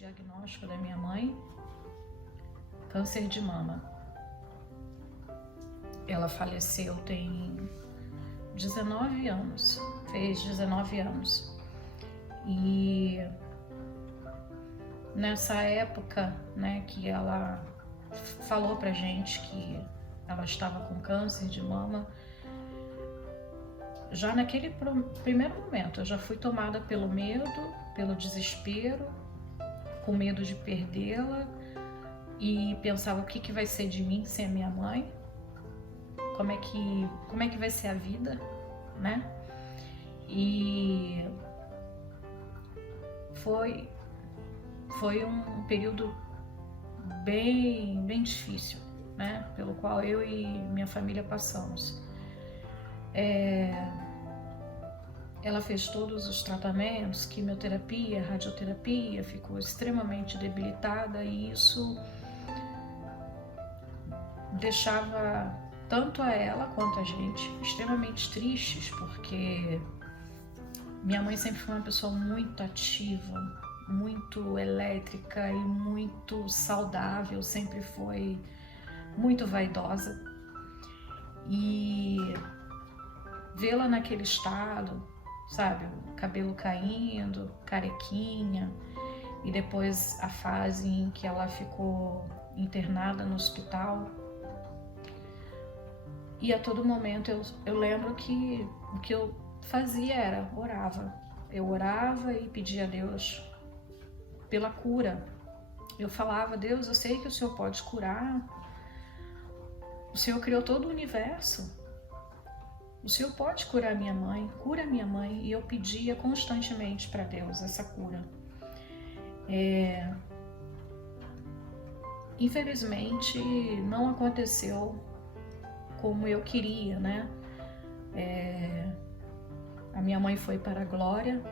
Diagnóstico da minha mãe, câncer de mama. Ela faleceu tem 19 anos, fez 19 anos. E nessa época, né, que ela falou pra gente que ela estava com câncer de mama, já naquele primeiro momento eu já fui tomada pelo medo, pelo desespero, com medo de perdê-la, e pensava o que vai ser de mim sem a minha mãe, como é que vai ser a vida, né? E foi um período bem difícil, né? Pelo qual eu e minha família passamos. Ela fez todos os tratamentos, quimioterapia, radioterapia, ficou extremamente debilitada, e isso deixava tanto a ela quanto a gente extremamente tristes, porque minha mãe sempre foi uma pessoa muito ativa, muito elétrica e muito saudável, sempre foi muito vaidosa, e vê-la naquele estado, sabe, o cabelo caindo, carequinha, e depois a fase em que ela ficou internada no hospital. E a todo momento eu lembro que o que eu fazia era orava. Eu orava e pedia a Deus pela cura. Eu falava: Deus, eu sei que o Senhor pode curar. O Senhor criou todo o universo. O Senhor pode curar minha mãe, cura minha mãe. E eu pedia constantemente para Deus essa cura. Infelizmente não aconteceu como eu queria, né? A minha mãe foi para a glória.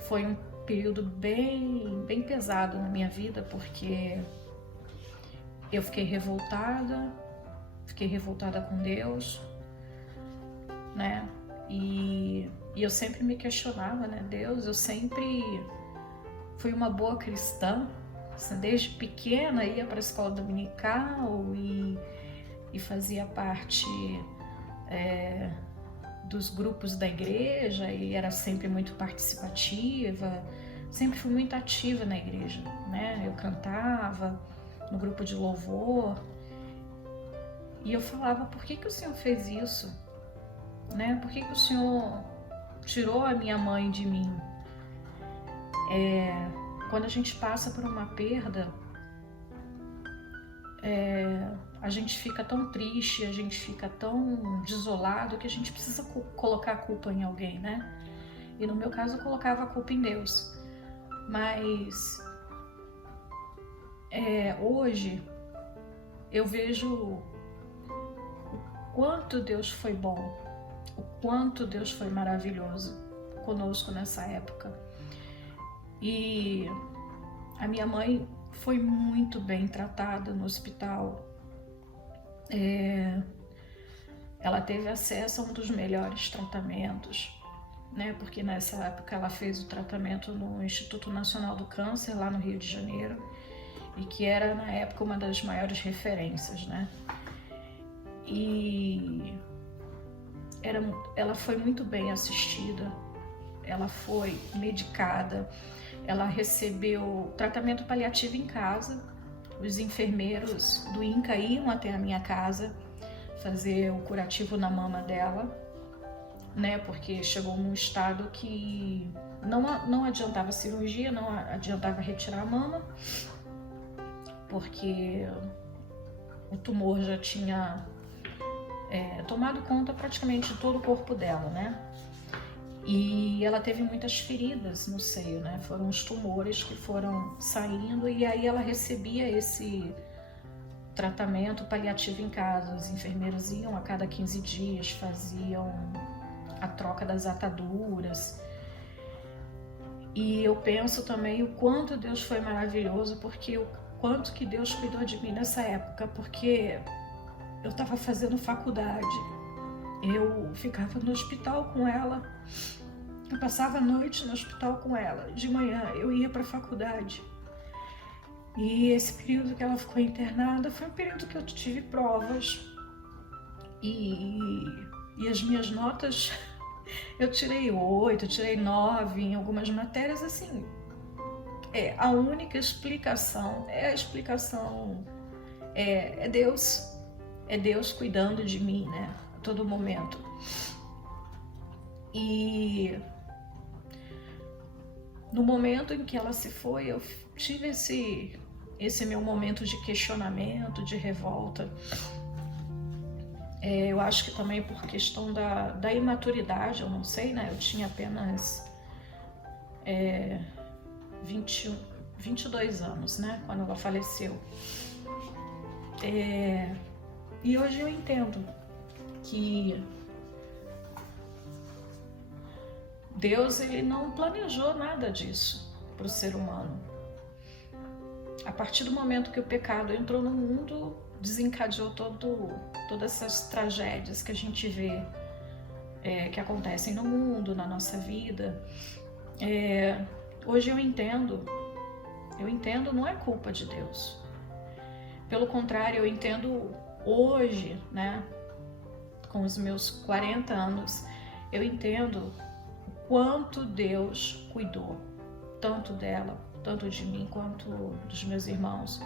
Foi um período bem pesado na minha vida, porque eu fiquei revoltada com Deus, né? E eu sempre me questionava, né? Deus, eu sempre fui uma boa cristã, desde pequena ia para a escola dominical e fazia parte dos grupos da igreja, e era sempre muito participativa, sempre fui muito ativa na igreja, né? Eu cantava no grupo de louvor, e eu falava: por que o Senhor fez isso? Né? Por que o Senhor tirou a minha mãe de mim? Quando a gente passa por uma perda, a gente fica tão triste, a gente fica tão desolado, que a gente precisa colocar a culpa em alguém, né? E no meu caso eu colocava a culpa em Deus. Mas hoje eu vejo o quanto Deus foi bom, o quanto Deus foi maravilhoso conosco nessa época. E a minha mãe foi muito bem tratada no hospital. Ela teve acesso a um dos melhores tratamentos, né? Porque nessa época ela fez o tratamento no Instituto Nacional do Câncer, lá no Rio de Janeiro, e que era na época uma das maiores referências, né? E ela foi muito bem assistida, ela foi medicada, ela recebeu tratamento paliativo em casa. Os enfermeiros do INCA iam até a minha casa fazer o curativo na mama dela, né? Porque chegou num estado que não adiantava cirurgia, não adiantava retirar a mama, porque o tumor já tinha tomado conta praticamente de todo o corpo dela, né? E ela teve muitas feridas no seio, né? Foram os tumores que foram saindo, e aí ela recebia esse tratamento paliativo em casa. Os enfermeiros iam a cada 15 dias, faziam a troca das ataduras. E eu penso também o quanto Deus foi maravilhoso, porque o quanto que Deus cuidou de mim nessa época, porque eu estava fazendo faculdade. Eu ficava no hospital com ela, Eu passava a noite no hospital com ela. De manhã eu ia para a faculdade. E esse período que ela ficou internada foi um período que eu tive provas. E as minhas notas, eu tirei 8, eu tirei 9 em algumas matérias, assim. A única explicação é Deus cuidando de mim, né, a todo momento. E no momento em que ela se foi, eu tive esse meu momento de questionamento, de revolta. Eu acho que também por questão da imaturidade, eu não sei, né? Eu tinha apenas 22 anos, né? Quando ela faleceu. E hoje eu entendo que Deus, ele não planejou nada disso para o ser humano. A partir do momento que o pecado entrou no mundo, desencadeou todas essas tragédias que a gente vê que acontecem no mundo, na nossa vida. Hoje eu entendo, não é culpa de Deus. Pelo contrário, eu entendo hoje, né, com os meus 40 anos, eu entendo o quanto Deus cuidou, tanto dela, tanto de mim quanto dos meus irmãos.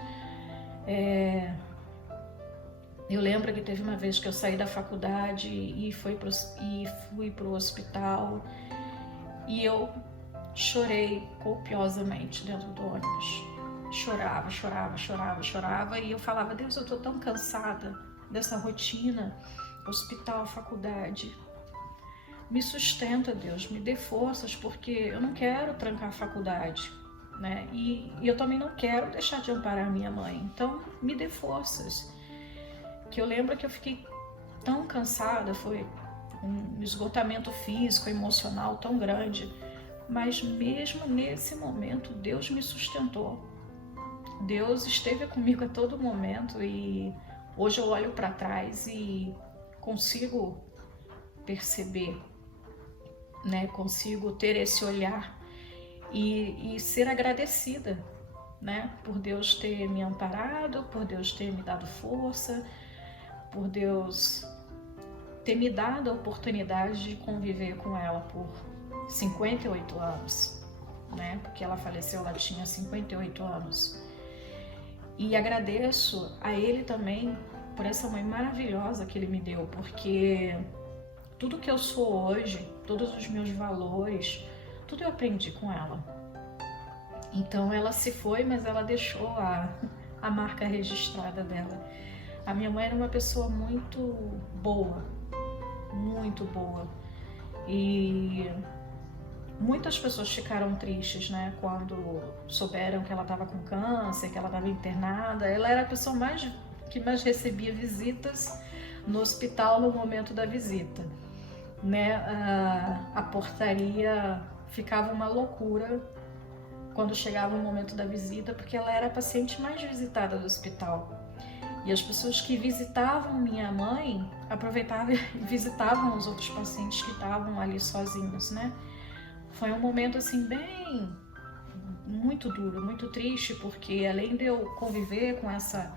Eu lembro que teve uma vez que eu saí da faculdade e fui para o hospital e eu chorei copiosamente dentro do ônibus. Chorava e eu falava: Deus, eu tô tão cansada dessa rotina, hospital, faculdade. Me sustenta, Deus, me dê forças, porque eu não quero trancar a faculdade, né? E eu também não quero deixar de amparar minha mãe. Então, me dê forças. Que eu lembro que eu fiquei tão cansada, foi um esgotamento físico, emocional tão grande, mas mesmo nesse momento Deus me sustentou. Deus esteve comigo a todo momento e hoje eu olho para trás e consigo perceber, né? Consigo ter esse olhar e ser agradecida, né? Por Deus ter me amparado, por Deus ter me dado força, por Deus ter me dado a oportunidade de conviver com ela por 58 anos, né? Porque ela faleceu, ela tinha 58 anos. E agradeço a Ele também por essa mãe maravilhosa que Ele me deu, porque tudo que eu sou hoje, todos os meus valores, tudo eu aprendi com ela. Então ela se foi, mas ela deixou a marca registrada dela. A minha mãe era uma pessoa muito boa, e muitas pessoas ficaram tristes, né, quando souberam que ela estava com câncer, que ela estava internada. Ela era a pessoa que mais recebia visitas no hospital no momento da visita, né? A portaria ficava uma loucura quando chegava o momento da visita, porque ela era a paciente mais visitada do hospital. E as pessoas que visitavam minha mãe aproveitavam e visitavam os outros pacientes que estavam ali sozinhos, né? Foi um momento assim muito duro, muito triste, porque além de eu conviver com essa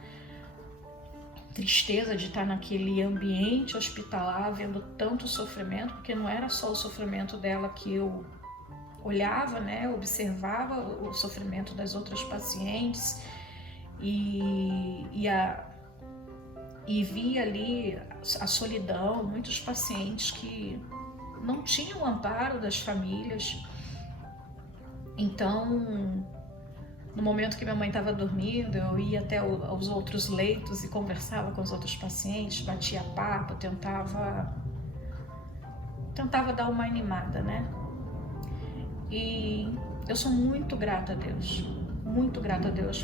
tristeza de estar naquele ambiente hospitalar, vendo tanto sofrimento, porque não era só o sofrimento dela que eu olhava, né? Eu observava o sofrimento das outras pacientes e via ali a solidão, muitos pacientes que não tinham o amparo das famílias. Então, no momento que minha mãe estava dormindo, eu ia até os outros leitos e conversava com os outros pacientes, batia papo, tentava dar uma animada, né? E eu sou muito grata a Deus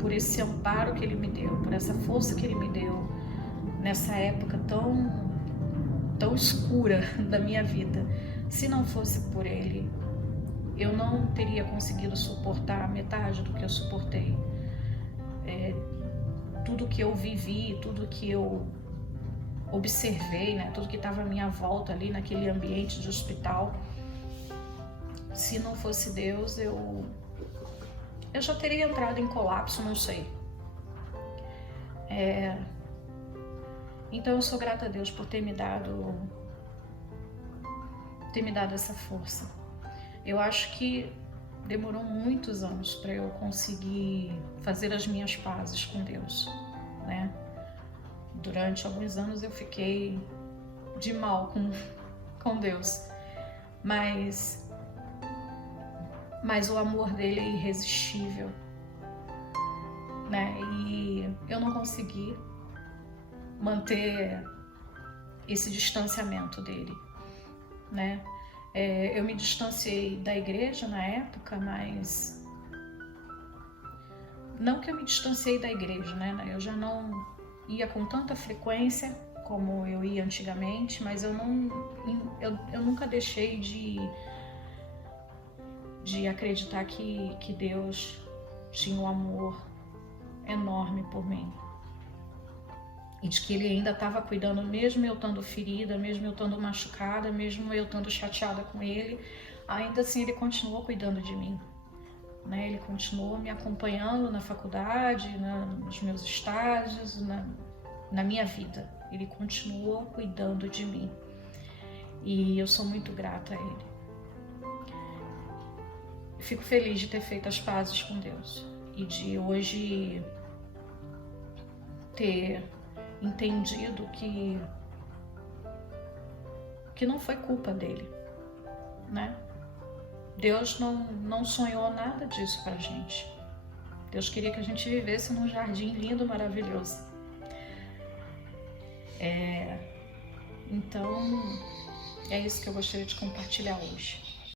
por esse amparo que Ele me deu, por essa força que Ele me deu nessa época tão escura da minha vida. Se não fosse por Ele, eu não teria conseguido suportar metade do que eu suportei. Tudo que eu vivi, tudo que eu observei, né, tudo que estava à minha volta ali naquele ambiente de hospital, se não fosse Deus, eu já teria entrado em colapso, não sei. Então eu sou grata a Deus por ter me dado essa força. Eu acho que demorou muitos anos para eu conseguir fazer as minhas pazes com Deus, né? Durante alguns anos eu fiquei de mal com Deus, mas o amor dele é irresistível, né? E eu não consegui manter esse distanciamento dele, né? Eu me distanciei da igreja na época, mas não que eu me distanciei da igreja, né? Eu já não ia com tanta frequência como eu ia antigamente, mas eu nunca deixei de acreditar que Deus tinha um amor enorme por mim. E de que Ele ainda estava cuidando, mesmo eu estando ferida, mesmo eu estando machucada, mesmo eu estando chateada com Ele, ainda assim Ele continuou cuidando de mim, né? Ele continuou me acompanhando na faculdade, nos meus estágios, na minha vida. Ele continuou cuidando de mim. E eu sou muito grata a Ele. Fico feliz de ter feito as pazes com Deus e de hoje ter entendido que não foi culpa dele, né? Deus não sonhou nada disso pra gente. Deus queria que a gente vivesse num jardim lindo, maravilhoso. Então, é isso que eu gostaria de compartilhar hoje.